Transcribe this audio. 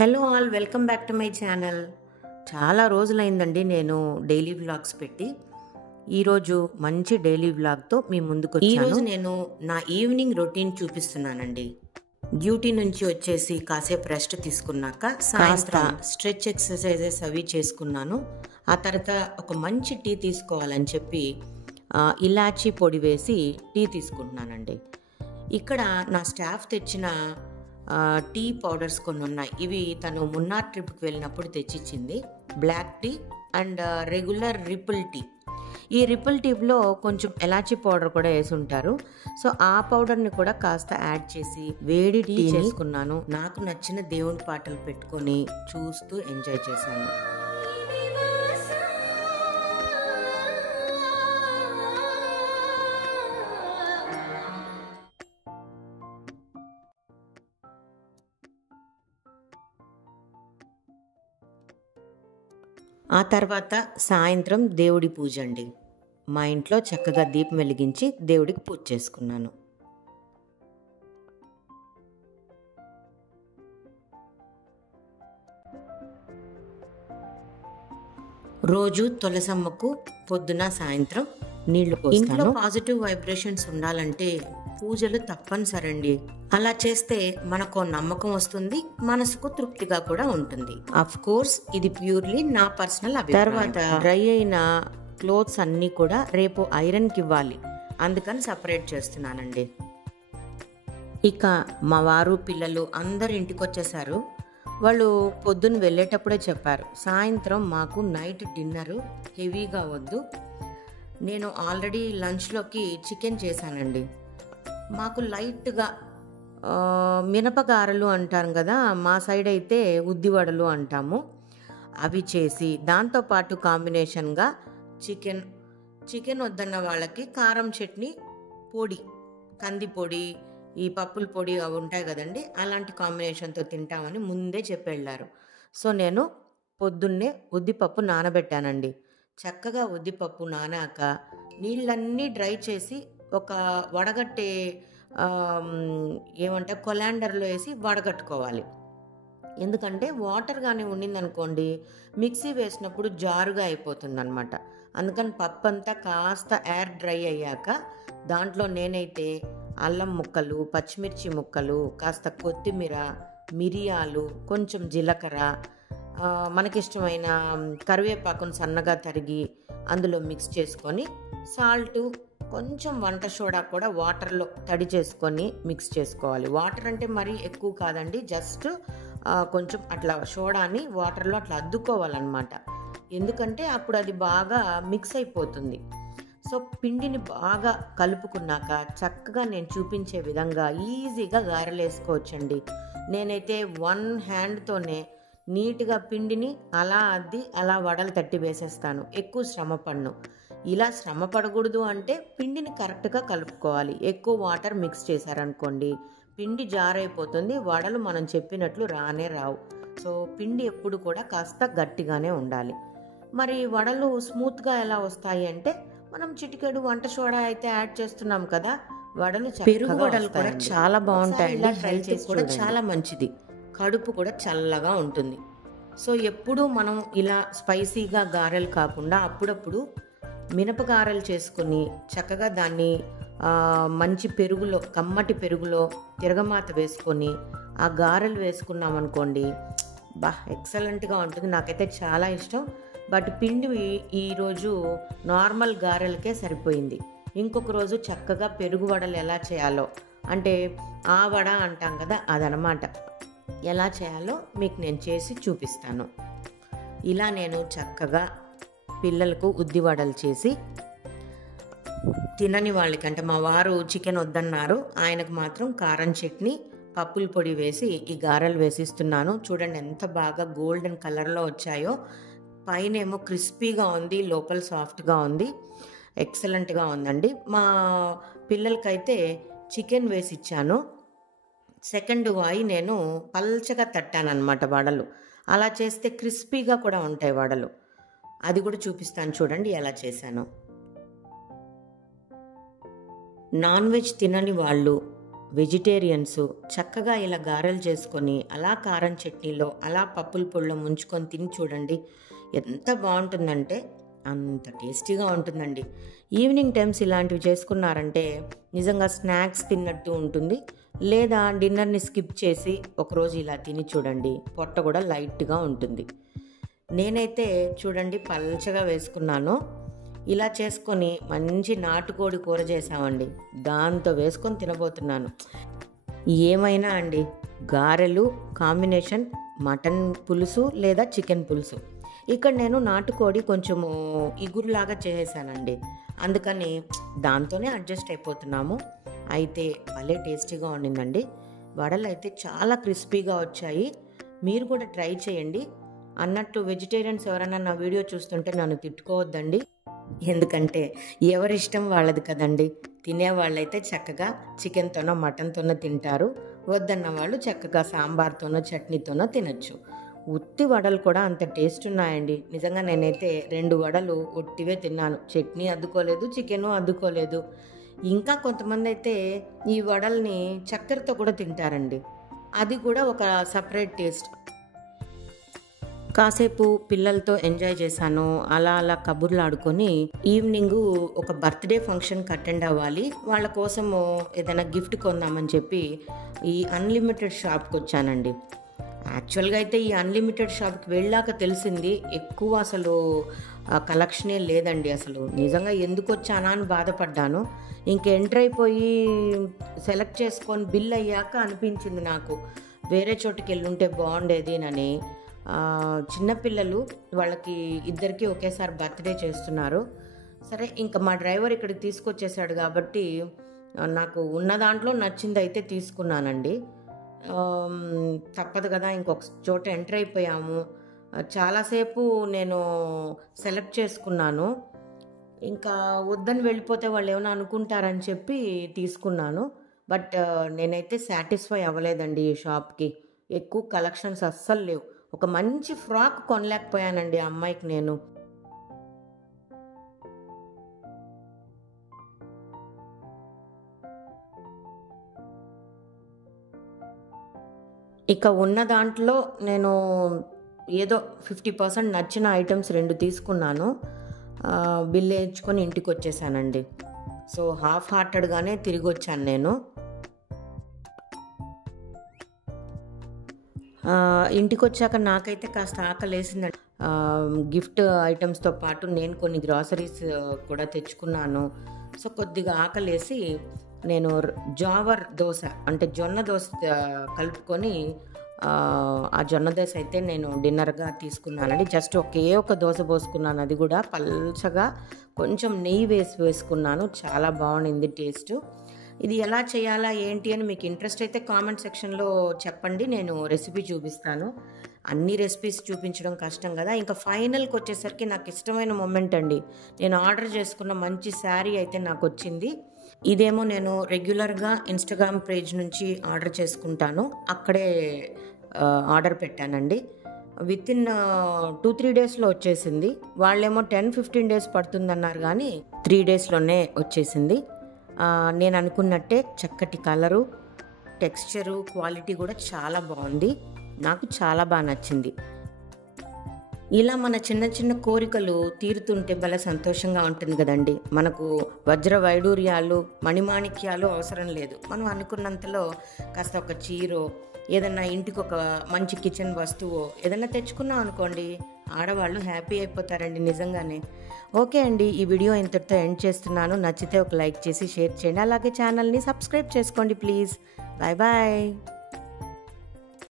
Hello all, welcome back to my channel. చాలా రోజులైందండి నేను daily vlogs పెట్టి. ఈరోజు మంచి డైలీ వ్లాగ్తో మీ ముందుకు వచ్చాను. ఈరోజు నేను నా ఈవినింగ్ రొటీన్ చూపిస్తున్నానండి. డ్యూటీ నుంచి వచ్చేసి కాసేపు రెస్ట్ తీసుకున్నాక సాయంత్రం స్ట్రెచ్ ఎక్సర్సైజెస్ అవి చేసుకున్నాను. ఆ తర్వాత ఒక మంచి టీ తీసుకోవాలని చెప్పి ఇలాచీ పొడి వేసి టీ తీసుకుంటున్నానండి. ఇక్కడ నా స్టాఫ్ తెచ్చిన టీ పౌడర్స్ కొన్ని ఉన్నాయి. ఇవి తను మున్నార్ ట్రిప్కి వెళ్ళినప్పుడు తెచ్చిచ్చింది. Black tea and regular ripple tea. ఈ రిపుల్ టీలో కొంచెం ఎలాచీ పౌడర్ కూడా వేసి ఉంటారు. సో ఆ పౌడర్ని కూడా కాస్త యాడ్ చేసి వేడి టీ చేసుకున్నాను. నాకు నచ్చిన దేవుని పాటలు పెట్టుకొని చూస్తూ ఎంజాయ్ చేశాను. ఆ తర్వాత సాయంత్రం దేవుడి పూజ అండి. మా ఇంట్లో చక్కగా దీపం వెలిగించి దేవుడికి పూజ చేసుకున్నాను. రోజు తులసమ్మకు పొద్దున సాయంత్రం నీళ్లు పోస్తాను. ఇంట్లో పాజిటివ్ వైబ్రేషన్స్ ఉండాలంటే పూజలు తప్పనిసరండి. అలా చేస్తే మనకు నమ్మకం వస్తుంది, మనసుకు తృప్తిగా కూడా ఉంటుంది. అఫ్ కోర్స్ ఇది ప్యూర్లీ నా పర్సనల్ అభిప్రాయం. తర్వాత డ్రై అయిన క్లోత్స్ అన్నీ కూడా రేపు ఐరన్కి ఇవ్వాలి, అందుకని సపరేట్ చేస్తున్నానండి. ఇక మా వారు పిల్లలు అందరు ఇంటికి వచ్చేసారు. వాళ్ళు పొద్దున్న వెళ్ళేటప్పుడే చెప్పారు, సాయంత్రం మాకు నైట్ డిన్నర్ హెవీగా వద్దు. నేను ఆల్రెడీ లంచ్లోకి చికెన్ చేశానండి. మాకు లైట్గా మినపగారలు అంటారు కదా, మా సైడ్ అయితే ఉద్దివడలు అంటాము. అవి చేసి దాంతోపాటు కాంబినేషన్గా చికెన్ వద్దన్న వాళ్ళకి కారం చట్నీ, పొడి, కంది పొడి, ఈ పప్పుల పొడి అవి ఉంటాయి కదండి, అలాంటి కాంబినేషన్తో తింటామని ముందే చెప్పెళ్ళారు. సో నేను పొద్దున్నే ఉద్దిపప్పు నానబెట్టానండి. చక్కగా ఉద్దిపప్పు నానాక నీళ్ళన్నీ డ్రై చేసి ఒక వడగట్టే కొలాండర్లో వేసి వడగట్టుకోవాలి. ఎందుకంటే వాటర్ కానీ ఉండిందనుకోండి మిక్సీ వేసినప్పుడు జారుగా అయిపోతుంది అనమాట. అందుకని పప్పు అంతా కాస్త ఎయిర్ డ్రై అయ్యాక దాంట్లో నేనైతే అల్లం ముక్కలు, పచ్చిమిర్చి ముక్కలు, కాస్త కొత్తిమీర, మిరియాలు, కొంచెం జీలకర్ర, మనకిష్టమైన కరివేపాకును సన్నగా తరిగి అందులో మిక్స్ చేసుకొని సాల్టు, కొంచెం వంట సోడా కూడా వాటర్లో తడి చేసుకొని మిక్స్ చేసుకోవాలి. వాటర్ అంటే మరీ ఎక్కువ కాదండి, జస్ట్ కొంచెం అట్లా సోడాని వాటర్లో అట్లా అద్దుకోవాలన్నమాట. ఎందుకంటే అప్పుడు అది బాగా మిక్స్ అయిపోతుంది. సో పిండిని బాగా కలుపుకున్నాక చక్కగా నేను చూపించే విధంగా ఈజీగా గారెలు వేసుకోవచ్చండి. నేనైతే వన్ హ్యాండ్తోనే నీట్గా పిండిని అలా అద్ది అలా వడలు తట్టి వేసేస్తాను. ఎక్కువ శ్రమ పడను. ఇలా శ్రమ పడకూడదు అంటే పిండిని కరెక్ట్గా కలుపుకోవాలి. ఎక్కువ వాటర్ మిక్స్ చేశారనుకోండి పిండి జారైపోతుంది, వడలు మనం చెప్పినట్లు రానే రావు. సో పిండి ఎప్పుడు కూడా కాస్త గట్టిగానే ఉండాలి. మరి వడలు స్మూత్గా ఎలా వస్తాయి అంటే మనం చిటికెడు వంట సోడా అయితే యాడ్ చేస్తున్నాం కదా, వడలు పెరుగు వడలు కూడా చాలా బాగుంటాయండి. హెల్త్ కూడా చాలా మంచిది, కడుపు కూడా చల్లగా ఉంటుంది. సో ఎప్పుడు మనం ఇలా స్పైసీగా గారెలు కాకుండా అప్పుడప్పుడు మినపగారెలు చేసుకొని చక్కగా దాన్ని మంచి పెరుగులో, కమ్మటి పెరుగులో తిరగమాత వేసుకొని ఆ గారెలు వేసుకున్నాం అనుకోండి, ఎక్సలెంట్గా ఉంటుంది. నాకైతే చాలా ఇష్టం. బట్ పిండి ఈరోజు నార్మల్ గారెలకే సరిపోయింది. ఇంకొక రోజు చక్కగా పెరుగు వడలు ఎలా చేయాలో, అంటే ఆ వడ అంటాం కదా, అదనమాట, ఎలా చేయాలో మీకు నేను చేసి చూపిస్తాను. ఇలా నేను చక్కగా పిల్లలకు ఉద్దివడలు చేసి, తినని వాళ్ళకంటే మా వారు చికెన్ వద్దన్నారు, ఆయనకు మాత్రం కారం చట్నీ, పప్పుల పొడి వేసి ఈ గారెలు వేసిస్తున్నాను. చూడండి ఎంత బాగా గోల్డెన్ కలర్లో వచ్చాయో. పైన ఏమో క్రిస్పీగా ఉంది, లోపల సాఫ్ట్గా ఉంది, ఎక్సలెంట్గా ఉందండి. మా పిల్లలకైతే చికెన్ వేసి ఇచ్చాను. సెకండ్ వాయి నేను పల్చగా తట్టానన్నమాట వడలు. అలా చేస్తే క్రిస్పీగా కూడా ఉంటాయి వడలు. అది కూడా చూపిస్తాను చూడండి ఎలా చేశాను. నాన్ వెజ్ తినని వాళ్ళు వెజిటేరియన్స్ చక్కగా ఇలా గారెలు చేసుకొని అలా కారం చట్నీలో అలా పప్పుల పొడిలో ముంచుకొని తిని చూడండి. ఎంత బాగుంటుందంటే అంత టేస్టీగా ఉంటుందండి. ఈవినింగ్ టైమ్స్ ఇలాంటివి చేసుకున్నారంటే నిజంగా స్నాక్స్ తిన్నట్టు ఉంటుంది. లేదా డిన్నర్ని స్కిప్ చేసి ఒకరోజు ఇలా తిని చూడండి, పొట్ట కూడా లైట్గా ఉంటుంది. నేనైతే చూడండి పల్చగా వేసుకున్నాను. ఇలా చేసుకొని మంచి నాటుకోడి కూర చేసామండి, దాంతో వేసుకొని తినబోతున్నాను. ఏమైనా అండి, గారెలు కాంబినేషన్ మటన్ పులుసు లేదా చికెన్ పులుసు. ఇక్కడ నేను నాటుకోడి కొంచెము ఇగురులాగా చేసేసానండి, అందుకని దాంతోనే అడ్జస్ట్ అయిపోతున్నాము. అయితే భలే టేస్టీగా ఉండిందండి. వడలు అయితే చాలా క్రిస్పీగా వచ్చాయి. మీరు కూడా ట్రై చేయండి. అన్నట్టు వెజిటేరియన్స్ ఎవరైనా నా వీడియో చూస్తుంటే నన్ను తిట్టుకోవద్దండి, ఎందుకంటే ఎవరిష్టం వాళ్ళది కదండి. తినేవాళ్ళైతే చక్కగా చికెన్తోనో మటన్తోనో తింటారు, వద్దన్న వాళ్ళు చక్కగా సాంబార్తోనో చట్నీతోనో తినచ్చు. ఉత్తి వడలు కూడా అంత టేస్ట్ ఉన్నాయండి. నిజంగా నేనైతే 2 వడలు ఒట్టివే తిన్నాను, చట్నీ అద్దుకోలేదు, చికెను అద్దుకోలేదు. ఇంకా కొంతమంది అయితే ఈ వడల్ని చక్కెరతో కూడా తింటారండి, అది కూడా ఒక సపరేట్ టేస్ట్. కాసేపు పిల్లలతో ఎంజాయ్ చేశాను. అలా అలా కబుర్లు ఆడుకొని ఈవినింగ్ ఒక బర్త్డే ఫంక్షన్కి అటెండ్ అవ్వాలి. వాళ్ళ కోసము ఏదైనా గిఫ్ట్ కొందామని చెప్పి ఈ అన్లిమిటెడ్ షాప్కి వచ్చానండి. యాక్చువల్గా అయితే ఈ అన్లిమిటెడ్ షాప్కి వెళ్ళాక తెలిసింది ఎక్కువ అసలు కలెక్షనే లేదండి. అసలు నిజంగా ఎందుకు వచ్చానా అని బాధపడ్డాను. ఇంక ఎంటర్ అయిపోయి సెలెక్ట్ చేసుకొని బిల్ అయ్యాక అనిపించింది నాకు వేరే చోటుకి వెళ్ళుంటే బాగుండేది అని. చిన్నపిల్లలు వాళ్ళకి ఇద్దరికి ఒకేసారి బర్త్డే చేస్తున్నారు. సరే ఇంకా మా డ్రైవర్ ఇక్కడికి తీసుకొచ్చేసాడు కాబట్టి నాకు ఉన్న దాంట్లో నచ్చింది అయితే తీసుకున్నానండి. తప్పదు కదా, ఇంకొక చోట ఎంటర్ అయిపోయాము. చాలాసేపు నేను సెలెక్ట్ చేసుకున్నాను. ఇంకా వద్దని వెళ్ళిపోతే వాళ్ళు ఏమైనా అనుకుంటారని చెప్పి తీసుకున్నాను. బట్ నేనైతే సాటిస్ఫై అవ్వలేదండి ఈ షాప్కి. ఎక్కువ కలెక్షన్స్ అస్సలు లేవు. ఒక మంచి ఫ్రాక్ కొనలేకపోయానండి ఆ అమ్మాయికి నేను. ఇక ఉన్న దాంట్లో నేను ఏదో 50% నచ్చిన ఐటమ్స్ 2 తీసుకున్నాను. బిల్ వేయించుకొని ఇంటికి వచ్చేసానండి. సో హాఫ్ హార్టెడ్గానే తిరిగి వచ్చాను నేను. ఇంటికి వచ్చాక నాకైతే కాస్త ఆకలేసిందండి. గిఫ్ట్ ఐటమ్స్తో పాటు నేను కొన్ని గ్రాసరీస్ కూడా తెచ్చుకున్నాను. సో కొద్దిగా ఆకలేసి నేను జావర్ దోశ అంటే జొన్న దోశ కలుపుకొని ఆ జొన్న దోశ అయితే నేను డిన్నర్గా తీసుకున్నానండి. జస్ట్ ఒక దోశ పోసుకున్నాను, అది కూడా పల్చగా కొంచెం నెయ్యి వేసుకున్నాను. చాలా బాగుండింది టేస్ట్. ఇది ఎలా చేయాలా ఏంటి అని మీకు ఇంట్రెస్ట్ అయితే కామెంట్ సెక్షన్లో చెప్పండి, నేను రెసిపీ చూపిస్తాను. అన్ని రెసిపీస్ చూపించడం కష్టం కదా. ఇంకా ఫైనల్కి వచ్చేసరికి నాకు ఇష్టమైన మూమెంట్ అండి, నేను ఆర్డర్ చేసుకున్న మంచి శారీ అయితే నాకు వచ్చింది. ఇదేమో నేను రెగ్యులర్గా ఇన్స్టాగ్రామ్ పేజ్ నుంచి ఆర్డర్ చేసుకుంటాను, అక్కడే ఆర్డర్ పెట్టానండి. వితిన్ 2-3 డేస్లో వచ్చేసింది. వాళ్ళేమో 10-15 డేస్ పడుతుందన్నారు, కానీ 3 డేస్లోనే వచ్చేసింది. నేను అనుకున్నట్టే చక్కటి కలరు, టెక్స్చరు, క్వాలిటీ కూడా చాలా బాగుంది. నాకు చాలా బాగా నచ్చింది. ఇలా మన చిన్న చిన్న కోరికలు తీరుతుంటే భలే సంతోషంగా ఉంటుంది కదండి. మనకు వజ్ర వైడూర్యాలు మణిమాణిక్యాలు అవసరం లేదు. మనం అనుకున్నంతలో కాస్త ఒక చీరో ఏదన్నా ఇంటికి ఒక మంచి కిచెన్ వస్తువో ఏదన్నా తెచ్చుకున్నాం అనుకోండి, ఆడవాళ్ళు హ్యాపీ అయిపోతారండి నిజంగానే. ఓకే అండి, ఈ వీడియో ఇంతటితో ఎండ్ చేస్తున్నాను. నచ్చితే ఒక లైక్ చేసి షేర్ చేయండి, అలాగే ఛానల్ని సబ్స్క్రైబ్ చేసుకోండి ప్లీజ్. Bye bye.